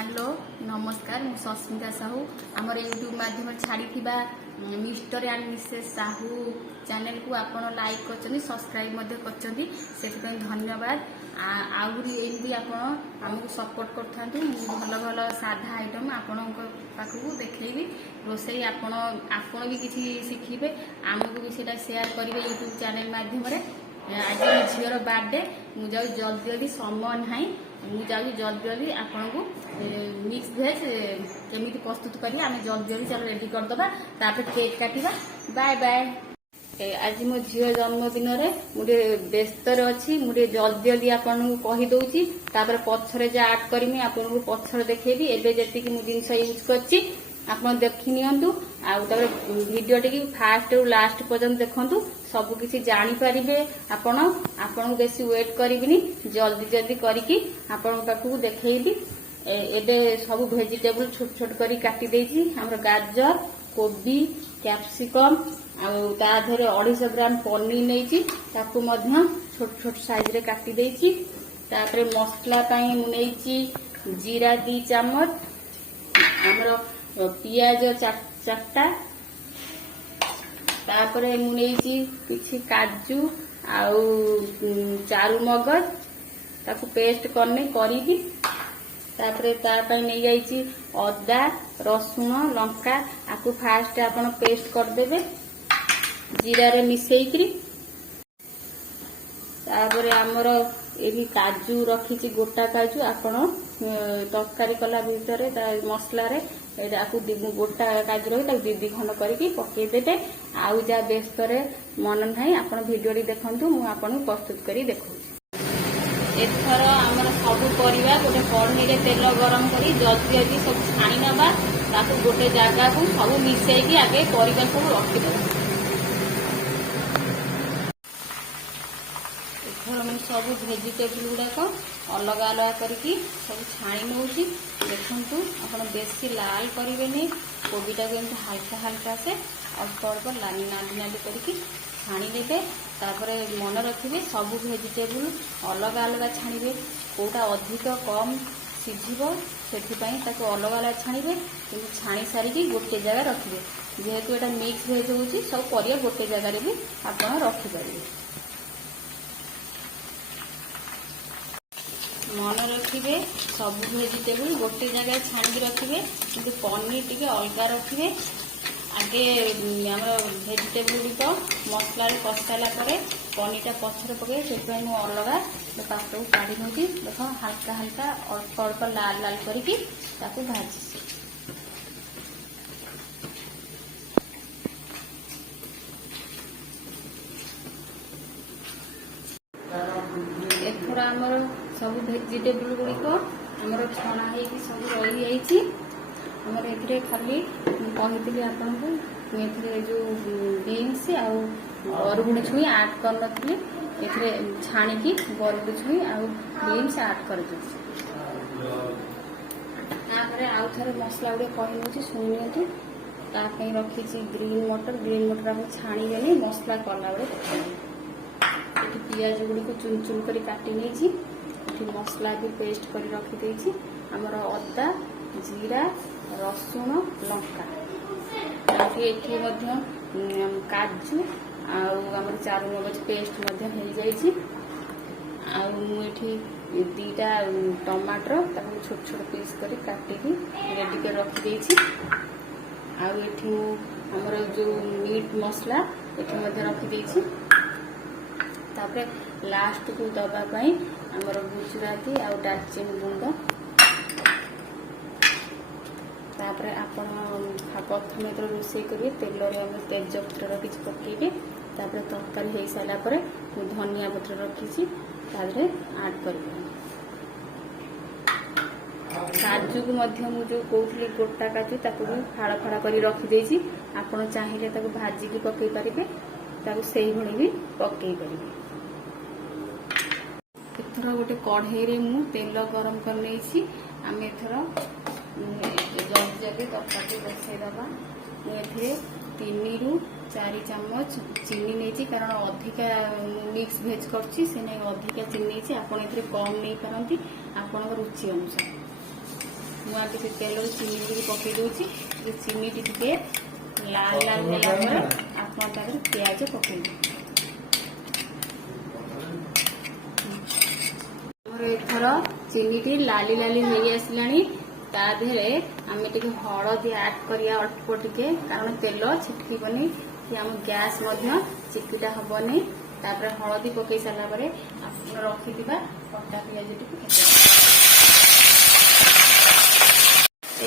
Hello नमस्कार मु सस्मिता साहू आमर यूट्यूब माध्यम छाड़ी mister and Mrs Sahu channel को आपण लाइक कर सब्सक्राइब कर धन्यवाद आउरी एमती आपको सपोर्ट कर भल भल साधा आइटम आपण पाखक देखी रोसई आपण भी किसी शिखे आमको भी शेयर करेंगे यूट्यूब चैनल माध्यम आज मो झीर बर्थडे मुझे जल्दी जल्दी समय ना मुझे जल्दी जल्दी आपन को मिक्स भेज केमी प्रस्तुत करी आम जल्दी जल्दी चलो रेडी करदे केक काटिबा बाय बाय। आज मो झील जन्मदिन मुझे व्यस्त अच्छी मुझे जल्दी जल्दी आपन को कहीदे पछरे जा आर्ट करमी आपन को पछर देखेबी एबे जेतिक मु जिंस यूज करछि आपन देखि नियंतु भिडियो टी फास्ट रु लास्ट पर्यंत देखंतु सब किसी जानी पारिबे आपन बेसी वेट करिबिनी जल्दी जल्दी करिकी आपन पाखु देखैबी एबे सब वेजिटेबल छोट छोट करी काटी देछि हमर गाजर कोबी कैप्सिकम आ धरे 250 ग्राम पनीर नैछि ताकू मध्य छोट छोट साइज रे काटी देछि तापरे मसला पई मु नैछि जीरा 2 चम्मच हमर पियाज चारटा तापरे मु नैछि किछि काजू आउ चारू मगज ताकू पेस्ट करने करी तापरे तापई नहीं जाइछि अदा रसुण लंका आकु फास्ट आपण पेस्ट कर देबे जीरा रे मिसेइकरी तापरे हमर एबी काजू रखिछि गोटा काजू आपण तरकारी कला भितर मसला रे गोटा काजू रही दीदी खंड करके पकईदे आउ जहाँ व्यस्त मन ना आप भिडियो देखु मुझे प्रस्तुत कर देखा एथर आमर सब परिवा गोटे कढ़ई तेल गरम कर जल्दी जल्दी सब छाणी नवा गोटे जगह को सब मिसेकी आगे परिवा सब रखिदे एथर मैं सब भेजिटेबल गुड़ाक अलग अलग करके सब छाणी नौ देखु आप बेसी लाल करेंगे कोबीटा को हल्का हल्का से अल्प अल्प नाली नाली करके छाणी देते मन रखिए सब भेजिटेबल अलग अलग छाणिबे कोटा अधिक कम सीझिब से अलग अलग छाणिबे कि छाणी सारिकी गोटे जगह रखिए जेहेतु एटा मिक्स भेज होची सब परिया गोटे जगह भी आप रखिपारे मन रखिए सब भेजिटेबल गोटे जगह छाणी रखिए कि पनीर टी अलग रखिए आगे आम भेजिटेबल गुड़िक मसला कषाला पनीरटा पछरे पकड़े से अलग पात्र को काढ़ी नौ देख हल्का हल्का अल्प अल्प लाल लाल करके भाजी एथर आमर सब भेजिटेबल गुड़िक आमर छणा हो सब रही जाइए आमर ए खाली कही आपको जो बीन्स आरुण छुई आड कर छाणिकी बरुड़ छुई आ बीन्स आड कर आउ थे मसला गुड़े कही शुणु ताकि रखी ग्रीन मटर आप छाणीदेनी मसला कला बेले पियाज गुड़ी चुन चुन कर काटी नहीं मसला भी पेस्ट कर रखी आमर अदा जीरा रसुण लंका एठी काजू आमर चारू मगज पेस्ट हो जाइए दीटा टमाटर छोट छोट पीस कर काटिकी रेडी कर रखी आमर जो मीट मसला ये रखी तापरे लास्ट को दवाई आमर गुजराती आ दालचीनी गुंड तापरे आपण प्रथम रोषे करेंगे तेल तेजपत्र किसी पकईबे तरकारी हो सारापर धनिया पत्र रखी आड कर काजू को जो कहती गोटा काजू ताकू भी फाड़ फाड़ कर रखीदे आपड़ चाहिए भाजिकी पकई पारे से भी पकई पारे एथर गोटे कढ़ई मु तेल गरम कर आम एथर जल्दी जल्दी तरकारी बसईदबा मुझे 3 ରୁ 4 चम्मच चीनी नहीं कारण अधिका मिक्स भेज करछि से नहीं अधिका चीनी नहीं आप कम नहीं पारती आपण रुचि अनुसार मुआ टी तेल चीनी टी पकई दूसरी चीनी टी लाल लाल होगा आप प्याज पकई एथर चीनी टी लाली लाली हो आसला ता देहरे आम टे हलदी आड करिया अल्प टिके कारण तेल छिटकबनी आम गैस चिकिटा हेनी तापर हलदी पकई सारा पर रखि कटा पियाज टी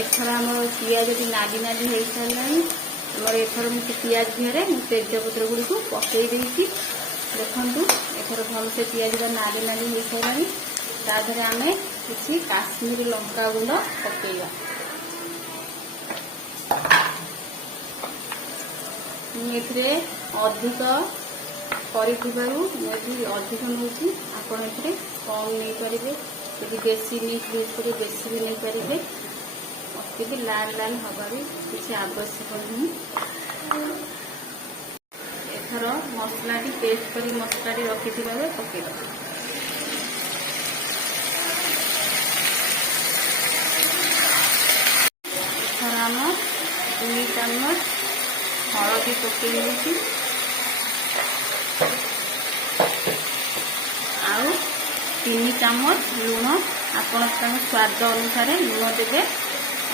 एथर आम पियाज टी नाली नाली हो सारा आमर एथर मुझे पियाज दिहरे तेजपत्र गुड़ी को पकई देखु एथर भलसे पियाज नाली नाली हो सारा ताधरे आम किसी काश्मीरी लंका गुंड पकेगा अधिक अधिक नौची आपड़ कम नहीं पारे यदि बेसी मीट यूज करेंगे बेसी भी नहीं पारे अति भी लाल लाल हवा भी किसी आवश्यक नहीं एथर मसला पेस्ट कर मसला रखि पकेगा आम 2 चामच हलदी पकई आउ 3 चामच लुण आपण स्वाद अनुसार लुण देवे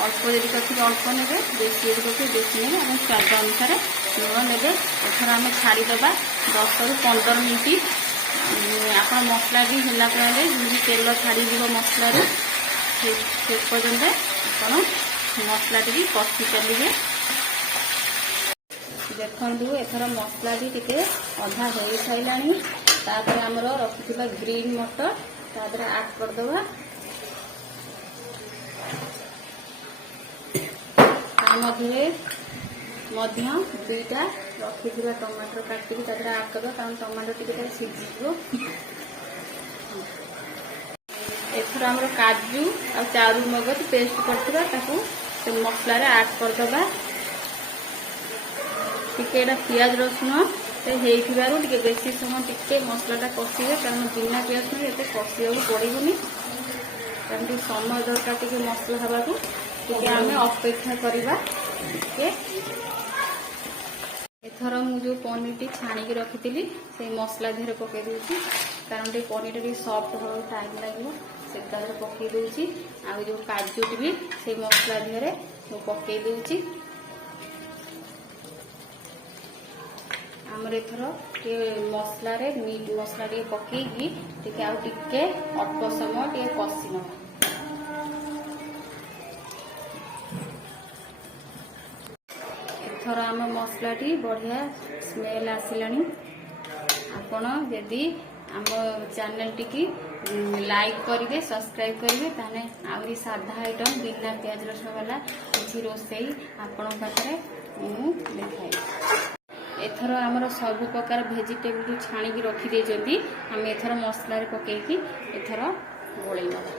अल्प यदि कथी अल्प ने बेसी यदि कथी बेसी ने स्वाद अनुसार लुण ने एथर आम छाड़ीदे 10 ରୁ 15 मिनिट आप मसला भी है तेल छाड़ी मसलू से पर्यंत आप मसला टी कषि चलिए देखु एथर मसला भी टे अधा हो सारा तापर आमर रखि ग्रीन मटर तापर आड करदे दुईटा रखि टमाटर काटिक आड कर कारण टमाटर टी सीझ एथर आमर काजू आ चारू मगज पेस्ट करथिबा ताकू से मसला रे ऐड करदे टिके पियाज रसुण से हेइथिबारु टिके बेसी समय टिके मसलाटा कषिबे कारण बिना पियाज रसुण एते कषिया पड़ोनी कारण समय दरकार टिके मसला हवा को टिके आमे अपेक्षा करबा टिके एथर मु जो पनीर टी छाणी रखी से मसला देहरे पकई दूसरी कारण टे पनीर टी सॉफ्ट हो टाइम लगे से पकई दूसरी आ जो काजू भी से मसला देहरे पकई दूसरी आमर एथर मसला रे मीट मसला टे पकईकी टिके आउ टिके अल्प समय टे कषि नवा एथर आम मसला टी बढ़िया स्मेल आसिलानी आपण यदि आम चैनल टी लाइक करेंगे सब्सक्राइब करेंगे ताने आउरी साधा आइटम बिना प्याज रसुण वाला किसी रोसई आपण पाखे देखाई एथर आमर सब प्रकार वेजिटेबल छाणी रखी देइछंती आम एथर मसला रे पकेकी एथर गोळेई नबा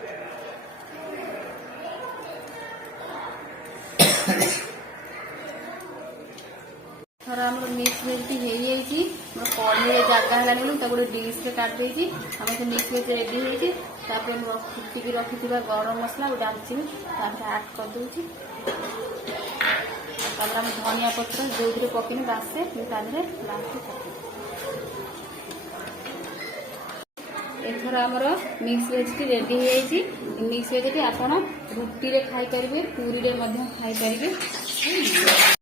थर आम मिक्स वेज टी हो जाइए कढ़े जगह है गोटे डिश रे काट देती आम से मिक्स वेज रेडी हो फुटिक रखि गरम मसला और डालचिनी आड कर दूची धनिया पत्र जो पकईनी बासे लास्ट पकई एथर आमर मिक्स वेज टी रेडी हो जाइए मिक्स वेज टी आप रुटी रे खाई पारे पूरी रे खाई पारे।